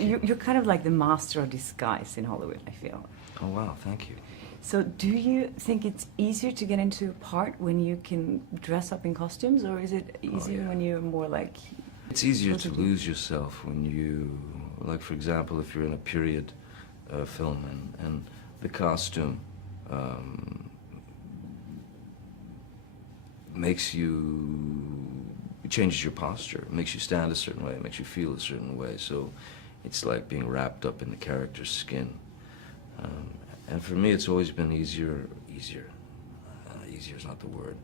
you're kind of like the master of disguise in Hollywood, I feel. Oh wow, thank you. So do you think it's easier to get into a part when you can dress up in costumes, or is it easier when you're more like... It's easier to lose yourself when you, like for example, if you're in a period film and the costume it changes your posture, it makes you stand a certain way, it makes you feel a certain way, so it's like being wrapped up in the character's skin. And for me, it's always been easier is not the word,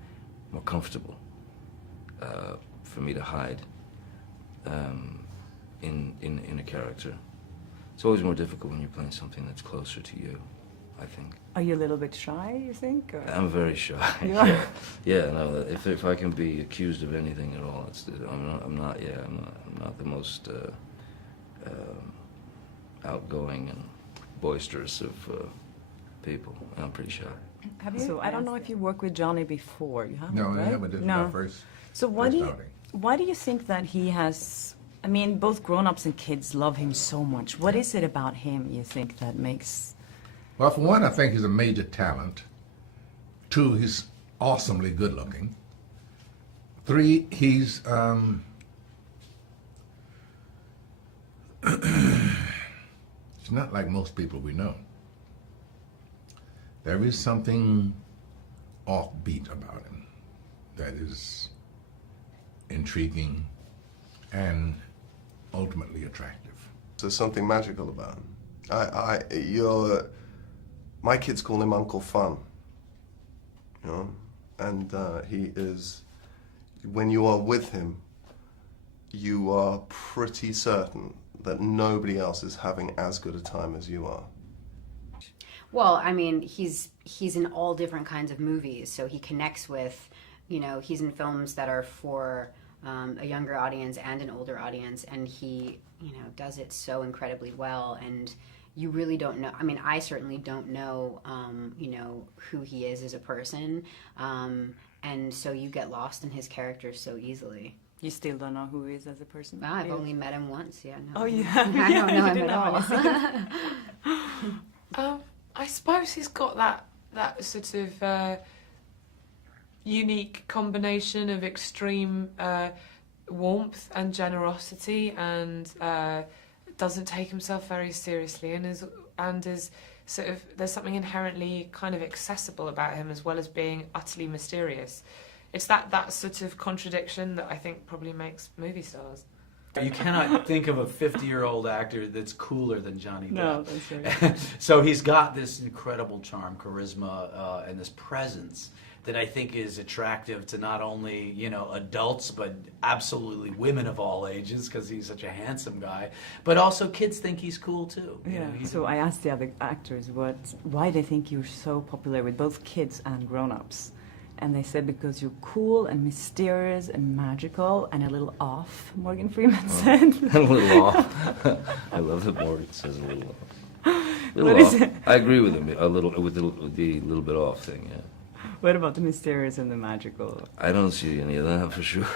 more comfortable for me to hide in a character. It's always more difficult when you're playing something that's closer to you, I think. Are you a little bit shy, you think? Or? I'm very shy. You are? Yeah, no, if I can be accused of anything at all, I'm not the most outgoing and boisterous of people. I'm pretty shy. Have you? So I don't know if you worked with Johnny before. You haven't, No, right? I haven't. This is my first. So why do you think that he has? I mean, both grown-ups and kids love him so much. What is it about him you think that makes? Well, for one, I think he's a major talent. Two, he's awesomely good-looking. Three, he's it's not like most people we know. There is something offbeat about him that is intriguing and ultimately attractive. There's something magical about him. My kids call him Uncle Fun, you know, and he is, when you are with him, you are pretty certain that nobody else is having as good a time as you are. Well, I mean, he's in all different kinds of movies, so he connects with, you know, he's in films that are for a younger audience and an older audience, and he, you know, does it so incredibly well, and you really don't know, I mean, I certainly don't know, you know, who he is as a person, and so you get lost in his character so easily. You still don't know who he is as a person? Well, I've only met him once, yeah. No. Oh, yeah. I don't know him at all. I suppose he's got that sort of unique combination of extreme warmth and generosity, and doesn't take himself very seriously, and is sort of, there's something inherently kind of accessible about him, as well as being utterly mysterious. It's that sort of contradiction that I think probably makes movie stars. You cannot think of a 50-year-old actor that's cooler than Johnny Depp. No, that's right. So he's got this incredible charm, charisma, and this presence that I think is attractive to not only, you know, adults, but absolutely women of all ages, because he's such a handsome guy. But also kids think he's cool too. You know, so I asked the other actors why they think you're so popular with both kids and grown-ups. And they said because you're cool and mysterious and magical and a little off, Morgan Freeman said. A little off. I love that Morgan says a little off. What is it? I agree with him a little with the little bit off thing. Yeah. What about the mysterious and the magical? I don't see any of that for sure.